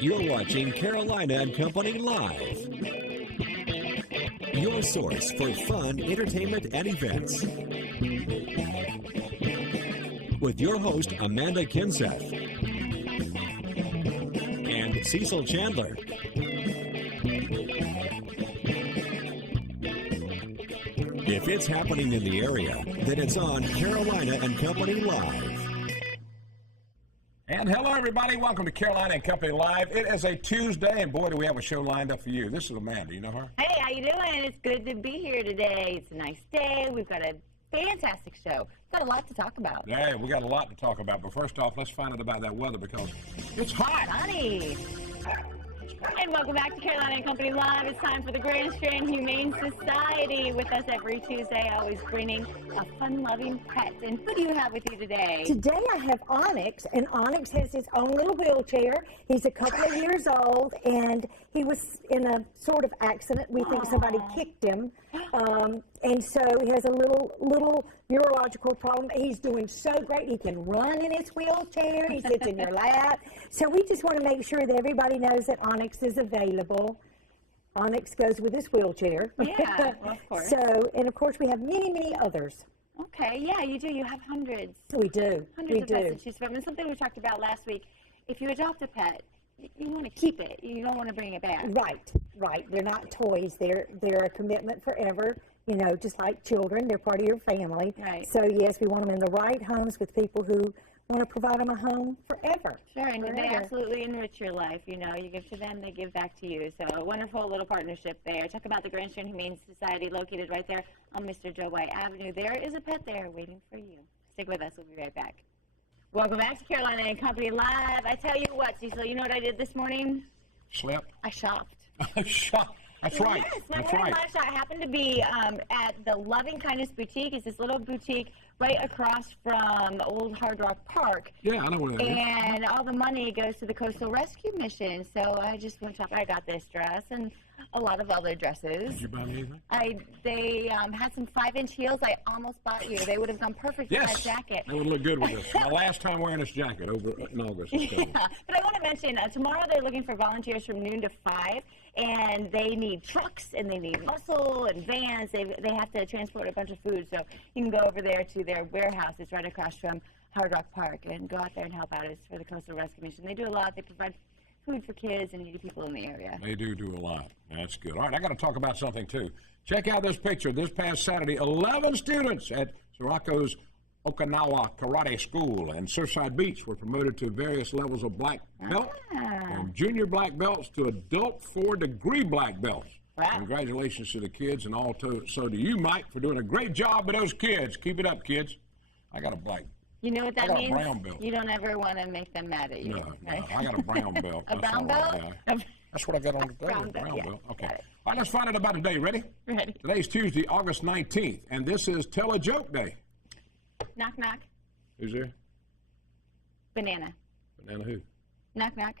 You're watching Carolina and Company Live. Your source for fun, entertainment, and events. With your host, Amanda Kinseth. And Cecil Chandler. If it's happening in the area, then it's on Carolina and Company Live. And hello, everybody. Welcome to Carolina and Company Live. It is a Tuesday, and boy, do we have a show lined up for you. This is Amanda. You know her? Hey, how you doing? It's good to be here today. It's a nice day. We've got a fantastic show. We've got a lot to talk about. Yeah, we got a lot to talk about. But first off, let's find out about that weather because it's hot. Honey. And welcome back to Carolina and Company Live. It's time for the Grand Strand Humane Society. With us every Tuesday, always bringing a fun-loving pet. And who do you have with you today? Today I have Onyx, and Onyx has his own little wheelchair. He's a couple of years old, and he was in a sort of accident. We think somebody kicked him, and so he has a little neurological problem. He's doing so great. He can run in his wheelchair. He sits in your lap. So we just want to make sure that everybody knows that Onyx is available. Onyx goes with his wheelchair. Yeah, well, of course. So, and of course we have many, many others. Okay, yeah, you do. You have hundreds. We do. Hundreds of pets to choose from. And something we talked about last week, if you adopt a pet, you want to keep it. You don't want to bring it back. Right. They're not toys. They're a commitment forever. You know, just like children, they're part of your family. Right. So yes, we want them in the right homes with people who want to provide them a home forever. Sure, and they absolutely enrich your life. You know, you give to them, they give back to you. So a wonderful little partnership there. Talk about the Grand Strand Humane Society located right there on Mr. Joe White Avenue. There is a pet there waiting for you. Stick with us. We'll be right back. Welcome back to Carolina and Company Live. I tell you what, Cecil, you know what I did this morning? Slept. I shopped. Shopped. That's right. Yes, my That's morning right. lunch I happened to be at the Loving Kindness Boutique. It's this little boutique right across from Old Hard Rock Park. Yeah, I know where that is. And all the money goes to the Coastal Rescue Mission. So I just went shopping. I got this dress and a lot of other dresses. Did you buy me anything? They had some 5-inch heels. I almost bought you. They would have gone perfect with that jacket. They would look good with this. My last time wearing this jacket over in August. Yeah, but I want to mention, tomorrow they're looking for volunteers from noon to 5, and they need trucks, and they need muscle and vans. They have to transport a bunch of food, so you can go over there to their warehouse. It's right across from Hard Rock Park, and go out there and help out. It's for the Coastal Rescue Mission. They do a lot. They provide food for kids and needy people in the area. They do a lot. That's good. All right, I got to talk about something, too. Check out this picture. This past Saturday, 11 students at Sirocco's Okinawa Karate School and Surfside Beach were promoted to various levels of black belt, from junior black belts to adult 4-degree black belts. Wow. Congratulations to the kids, and so to you, Mike, for doing a great job with those kids. Keep it up, kids. I got a black. You know what that I got means? a brown belt. You don't ever want to make them mad at you. No, right? I got a brown belt. A brown belt? That's what I got on today. Brown Brown belt, yeah. belt. Okay. All right, let's find out about today. Ready? Ready. Today's Tuesday, August 19th, and this is Tell a Joke Day. Knock, knock. Who's there? Banana. Banana who? Knock, knock.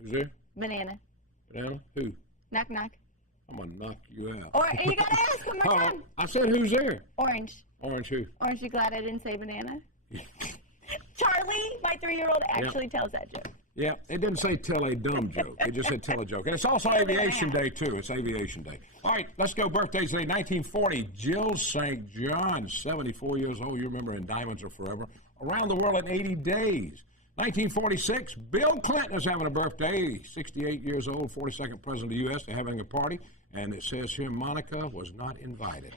Who's there? Banana. Banana who? Knock, knock. I'm going to knock you out. Or you got to ask one more time. I said who's there? Orange. Orange who? Aren't you glad I didn't say banana? Charlie, my 3-year-old, actually tells that joke. Yeah, it didn't say tell a dumb joke. It just said tell a joke. And it's also Aviation Day, too. It's Aviation Day. All right, let's go. Birthdays today. 1940, Jill St. John, 74 years old. You remember in Diamonds Are Forever. Around the World in 80 Days. 1946, Bill Clinton is having a birthday. 68 years old, 42nd president of the U.S. They're having a party. And it says here Monica was not invited.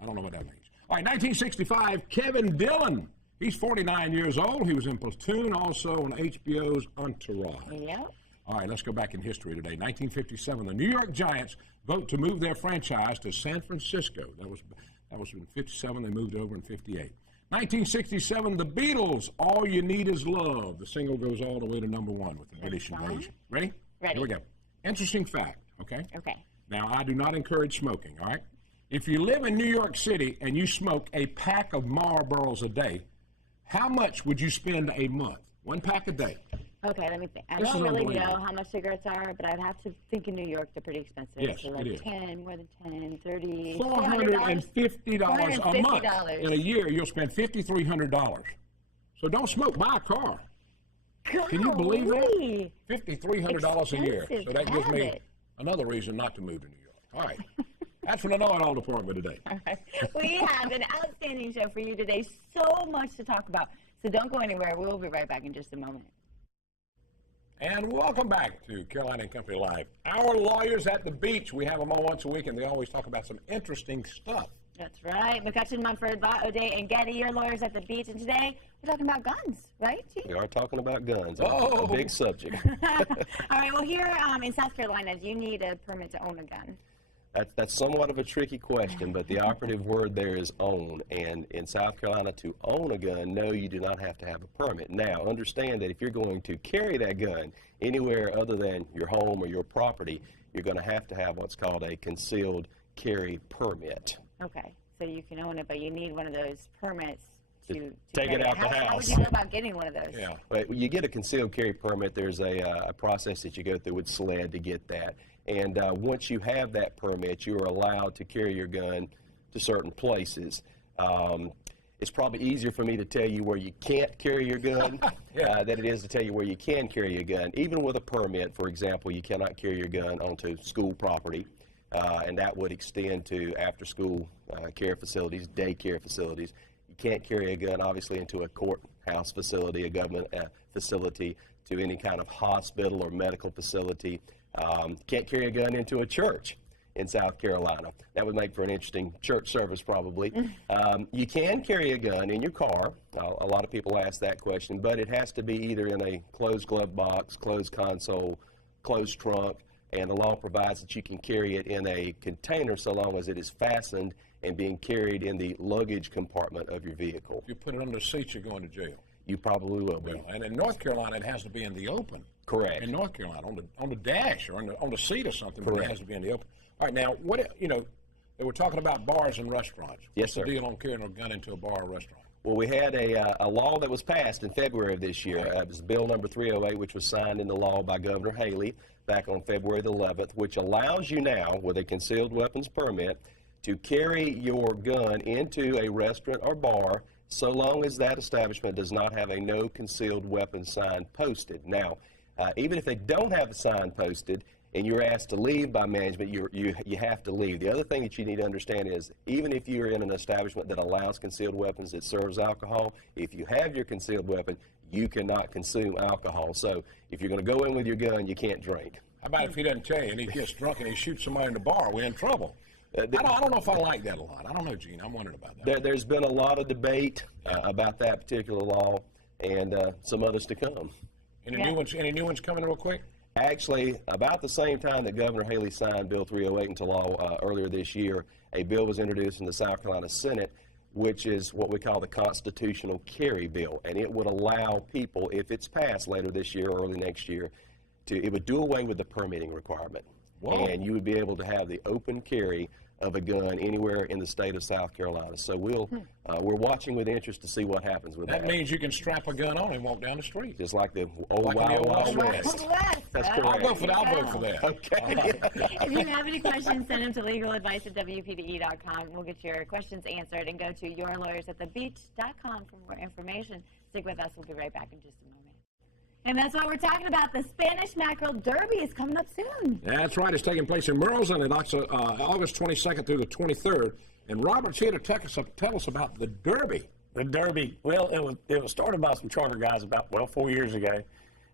I don't know what that means. All right, 1965, Kevin Dillon. He's 49 years old. He was in Platoon, also on HBO's Entourage. Yep. All right, let's go back in history today. 1957, the New York Giants vote to move their franchise to San Francisco. That was in 57. They moved over in 58. 1967, the Beatles, All You Need Is Love. The single goes all the way to #1 with the British invasion. Ready? Ready. Here we go. Interesting fact, okay? Okay. Now, I do not encourage smoking, all right? If you live in New York City and you smoke a pack of Marlboros a day, how much would you spend a month? 1 pack a day. Okay, let me think. I This don't is really unbelievable. know how much cigarettes are, but I'd have to think in New York they're pretty expensive. Yes, so like it is. 10, more than 10, 30, $450 a month. $450. In a year, you'll spend $5,300. So don't smoke. Buy a car. Can you believe Golly. that? $5,300 a year. Expensive So that gives me habit. another reason not to move to New York. All right. That's from the know-it-all department today. We have an outstanding show for you today. So much to talk about. So don't go anywhere. We'll be right back in just a moment. And welcome back to Carolina and Company Live. Our lawyers at the beach. We have them on once a week, and they always talk about some interesting stuff. That's right. McCutcheon, Mumford, O'Day, and Getty, your lawyers at the beach. And today, we're talking about guns, right, Chief? We are talking about guns. Oh. A big subject. All right. Well, here in South Carolina, do you need a permit to own a gun? That's somewhat of a tricky question, but the operative word there is own. And in South Carolina, to own a gun, no, you do not have to have a permit. Now, understand that if you're going to carry that gun anywhere other than your home or your property, you're going to have what's called a concealed carry permit. Okay. So you can own it, but you need one of those permits to take carry it out the How would house. you go about getting one of those? Yeah. Well, you get a concealed carry permit. There's a process that you go through with SLED to get that. And once you have that permit, you are allowed to carry your gun to certain places. It's probably easier for me to tell you where you can't carry your gun than it is to tell you where you can carry your gun. Even with a permit, for example, you cannot carry your gun onto school property, and that would extend to after-school care facilities, daycare facilities. You can't carry a gun, obviously, into a courthouse facility, a government facility, to any kind of hospital or medical facility. Can't carry a gun into a church in South Carolina. That would make for an interesting church service, probably. You can carry a gun in your car. A lot of people ask that question, but it has to be either in a closed glove box, closed console, closed trunk, and the law provides that you can carry it in a container so long as it is fastened and being carried in the luggage compartment of your vehicle. If you put it under the seat, you're going to jail. You probably will be. And in North Carolina, it has to be in the open. Correct. In North Carolina, on the dash or on the seat or something, but it Correct. has to be in the open. All right, now, they were talking about bars and restaurants. Yes, What's sir. the deal on carrying a gun into a bar or restaurant? Well, we had a law that was passed in February of this year. It was Bill number 308, which was signed into law by Governor Haley back on February the 11th, which allows you now, with a concealed weapons permit, to carry your gun into a restaurant or bar so long as that establishment does not have a no concealed weapons sign posted. Now, even if they don't have a sign posted and you're asked to leave by management, you have to leave. The other thing that you need to understand is even if you're in an establishment that allows concealed weapons, that serves alcohol, if you have your concealed weapon, you cannot consume alcohol. So if you're going to go in with your gun, you can't drink. How about if he doesn't tell you and he gets drunk and he shoots somebody in the bar? We're in trouble. I don't know if I like that a lot. I don't know, Gene. I'm wondering about that. There's been a lot of debate about that particular law and some others to come. Any new ones coming real quick? Actually, about the same time that Governor Haley signed Bill 308 into law earlier this year, a bill was introduced in the South Carolina Senate, which is what we call the Constitutional Carry Bill. And it would allow people, if it's passed later this year or early next year, it would do away with the permitting requirement. Whoa. And you would be able to have the open carry of a gun anywhere in the state of South Carolina. So we're watching with interest to see what happens with that. That means you can strap a gun on and walk down the street. Just like the old Like in the Wild old Wild Wild West. West. That's Huh? correct. I'll vote for that. Okay. If you have any questions, send them to legaladvice@wpde.com. We'll get your questions answered, and go to yourlawyersatthebeach.com for more information. Stick with us. We'll be right back in just a moment. And that's what we're talking about. The Spanish Mackerel Derby is coming up soon. That's right. It's taking place in Merle's-on August 22nd through the 23rd. And Robert's here to tell us about the Derby. The Derby, well, it was started by some charter guys about, 4 years ago.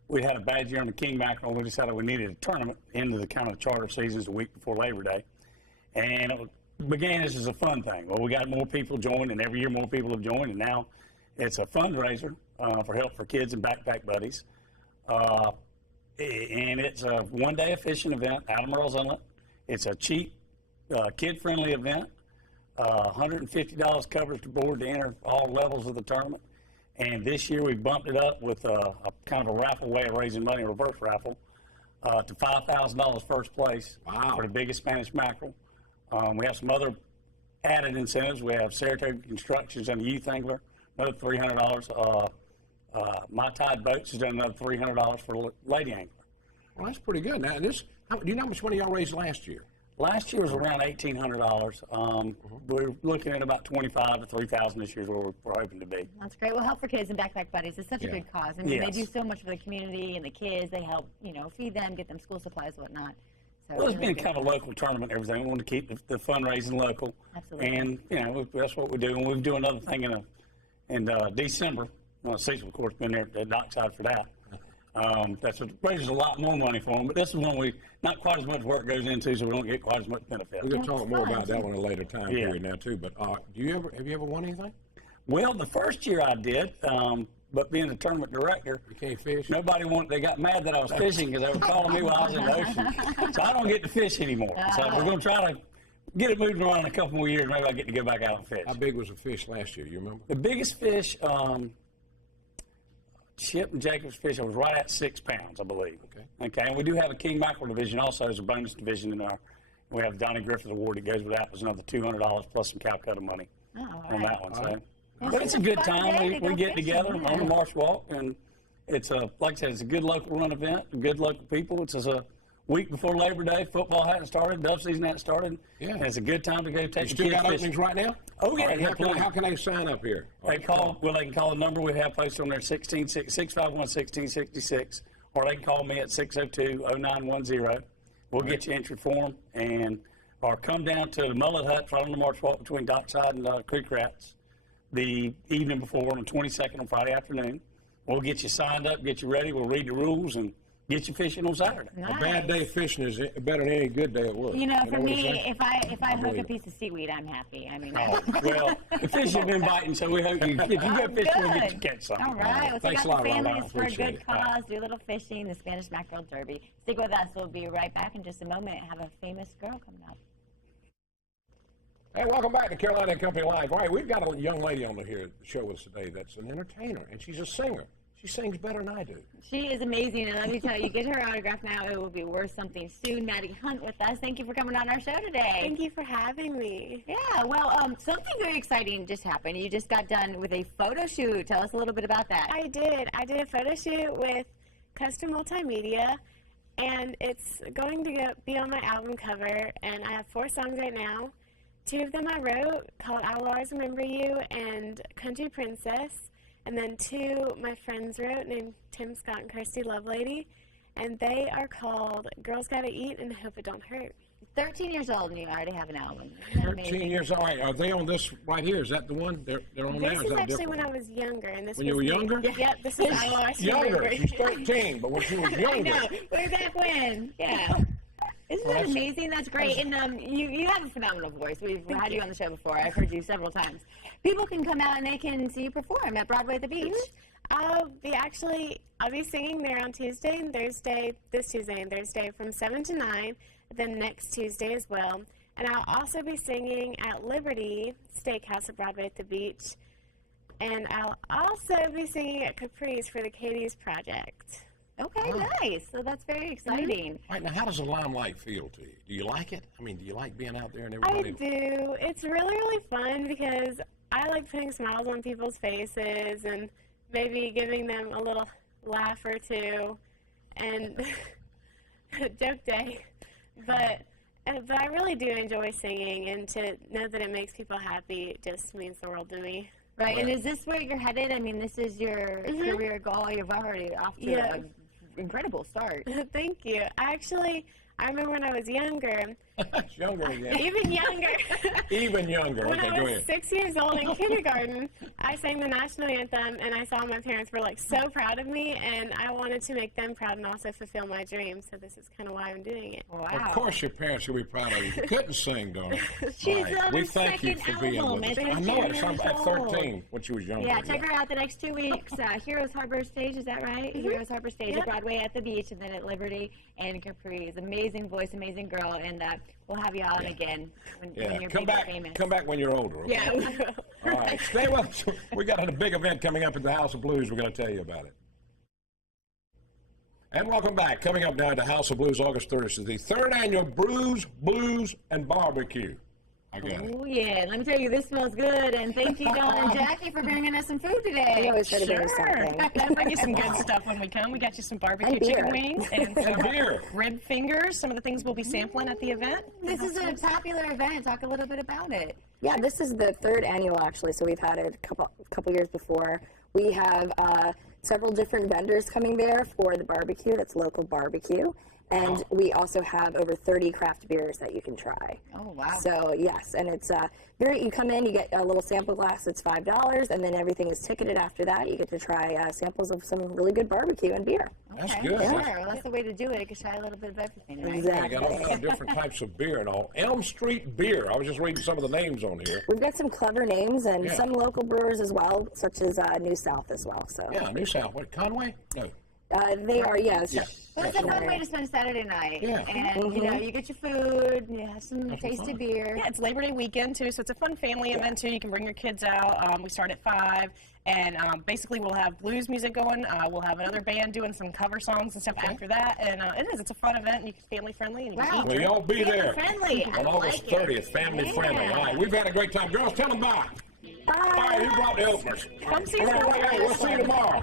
We had a bad year on the King Mackerel. We decided we needed a tournament into the kind of charter seasons the week before Labor Day. And it began as just a fun thing. Well, we got more people joined, and every year more people have joined, and now it's a fundraiser for help for kids and backpack buddies. And it's a one-day fishing event out of Merle's Inlet. It's a cheap, kid-friendly event. $150 covers the board to enter all levels of the tournament. And this year we bumped it up with a kind of a raffle way of raising money, a reverse raffle, to $5,000 first place for the biggest Spanish mackerel. We have some other added incentives. We have Saratoga Constructions and the Youth Angler, another $300. My Tide Boats has done another $300 for Lady Angler. Well, that's pretty good. Now, do you know how much money y'all raised last year? Last year was around $1,800. We're looking at about $25,000 to $3,000 this year is where we're hoping to be. That's great. Well, Help for Kids and Backpack Buddies is such a good cause. I mean, they Yes. do so much for the community and the kids. They help, feed them, get them school supplies, whatnot. So Well, it's really been good. kind of a local tournament and everything. We want to keep the fundraising local. Absolutely. And, that's what we do. And we'll do another thing in December. Cecil, of course, been there at Dockside for that. Raises a lot more money for them, but this is one not quite as much work goes into, so we don't get quite as much benefit. We're going to talk more about that one at a later time Yeah. period now, too. But have you ever won anything? Well, the first year I did, but being the tournament director, You can't fish? they got mad that I was fishing because they were calling me while I was in the ocean. So I don't get to fish anymore. So we're going to try to get it moving around in a couple more years. Maybe I get to go back out and fish. How big was the fish last year? You remember? The biggest fish, Chip and Jacob's fish, was right at 6 pounds, I believe. Okay. And we do have a king mackerel division also as a bonus division in our. We have Donnie Griffith Award that goes with that. Was another $200 plus some Calcutta money on that one. So, but it's a good time. We get together on the Marsh Walk, and it's like I said, it's a good local run event. Good local people. It's just a week before Labor Day. Football hadn't started. Dove season hadn't started. Yeah. And it's a good time to go take You the still kids got fishing. openings right now? Oh, yeah. All right, how can they sign up here? They can call the number we have posted on there, 651-1666, or they can call me at 602-0910. We'll get you entry form, or come down to the Mullet Hut right on the Marsh Walk between Dockside and Creek Rats the evening before on the 22nd on Friday afternoon. We'll get you signed up, get you ready. We'll read the rules and get you fishing on Saturday. Nice. A bad day fishing is better than any good day at work. For You know what I'm me, saying? if I hook believe a it. piece of seaweed, I'm happy. I mean, Well, the fish have been biting, so we hope if you go fishing, we'll get you catch something. All right. Well, Thanks take a out lot, the Robert. I families for a appreciate good it. cause. Do a little fishing, the Spanish Mackerel Derby. Stick with us. We'll be right back in just a moment and have a famous girl coming up. Hey, welcome back to Carolina and Company Live. All right, we've got a young lady on the show with us today that's an entertainer, and she's a singer. She sings better than I do. She is amazing, and let me tell you, get her autograph now. It will be worth something soon. Maddie Hunt with us. Thank you for coming on our show today. Thank you for having me. Yeah, well, something very exciting just happened. You just got done with a photo shoot. Tell us a little bit about that. I did a photo shoot with Custom Multimedia, and it's going to be on my album cover, and I have 4 songs right now. 2 of them I wrote, called I Will Always Remember You and Country Princess. And then 2 my friends wrote, named Tim Scott and Kirsty Lovelady. And they are called Girls Gotta Eat and Hope It Don't Hurt. 13 years old, and you already have an album. Isn't that 13 amazing? years old. All right, are they on this right here? Is that the one they're on now? This is actually when I was younger. And this When was you were younger? Yep, this is I Will Always Younger. Remember. She's 13, but when she was I younger. know. Way back when. Yeah. Isn't that amazing? That's great. And you have a phenomenal voice. We've had you on the show before. I've heard you several times. People can come out and they can see you perform at Broadway at the Beach. I'll be singing there on Tuesday and Thursday, this Tuesday and Thursday from 7 to 9, then next Tuesday as well. And I'll also be singing at Liberty Steakhouse at Broadway at the Beach. And I'll also be singing at Capri's for the Katie's Project. Okay, nice. So that's very exciting. All right, now how does the limelight feel to you? Do you like it? I mean, do you like being out there and I everybody? do. It's really, really fun because I like putting smiles on people's faces and maybe giving them a little laugh or two and joke day. But I really do enjoy singing, and to know that it makes people happy just means the world to me. Right, and is this where you're headed? I mean, this is your career goal. You've already off to an incredible start. Thank you. I remember when I was younger, Younger again. even younger. Even younger. When Okay, I go was ahead. 6 years old in kindergarten, I sang the national anthem, and I saw my parents were so proud of me, and I wanted to make them proud and also fulfill my dreams. So this is kind of why I'm doing it. Wow. Of course your parents will be proud of you. You couldn't sing, darling. She's Right. on We her thank you second for being album with us. at I know 13 it's at years old. 13 when she was younger. Yeah, check her out the next 2 weeks. Heroes Harbor Stage, is that right? Heroes Harbor Stage at Broadway at the Beach, and then at Liberty and Capri's. Amazing voice, amazing girl, and we'll have you on again when you're Come big and back. famous. Come back when you're older. Okay? Yeah, we will. All right. Stay with us. We got a big event coming up at the House of Blues. We're going to tell you about it. And welcome back. Coming up now at the House of Blues, August 30th, is the 3rd annual Brews, Blues, and Barbecue. I got it. Oh, yeah. Let me tell you, this smells good. And thank you, Dawn and Jackie, for bringing us some food today. We always try to bring you something. We'll bring you some good stuff when we come. We got you some barbecue And beer. chicken wings and some beer. rib fingers. Some of the things we'll be sampling at the event. This is a popular event. Talk a little bit about it. Yeah, this is the third annual actually, so we've had it a couple years before. We have several different vendors coming there for the barbecue. That's local barbecue. And we also have over 30 craft beers that you can try. Oh, wow. So, yes, and it's very, you come in, you get a little sample glass, it's $5, and then everything is ticketed after that. You get to try samples of some really good barbecue and beer. That's Okay, good. Sure. Well, that's the way to do it. You can try a little bit of everything, right? They got all kinds of different types of beer and all. Elm Street Beer. I was just reading some of the names on here. We've got some clever names and Yeah. some local brewers as well, such as New South as well. So Yeah, New South. What, Conway? No. they are, yes. Well, it's a fun way to spend Saturday night. Yeah. And, you know, you get your food, you have some tasty beer. Yeah, it's Labor Day weekend too, so it's a fun family event too. You can bring your kids out. We start at 5, and basically we'll have blues music going. We'll have another band doing some cover songs and stuff after that. And it's a fun event. And you can family friendly. And you can eat. Well, y'all be there Friendly. I on August like it. 30th, family friendly. All right, we've had a great time. Girls, tell them bye. All right, who brought the openers? Come see All us. right, we'll see you tomorrow.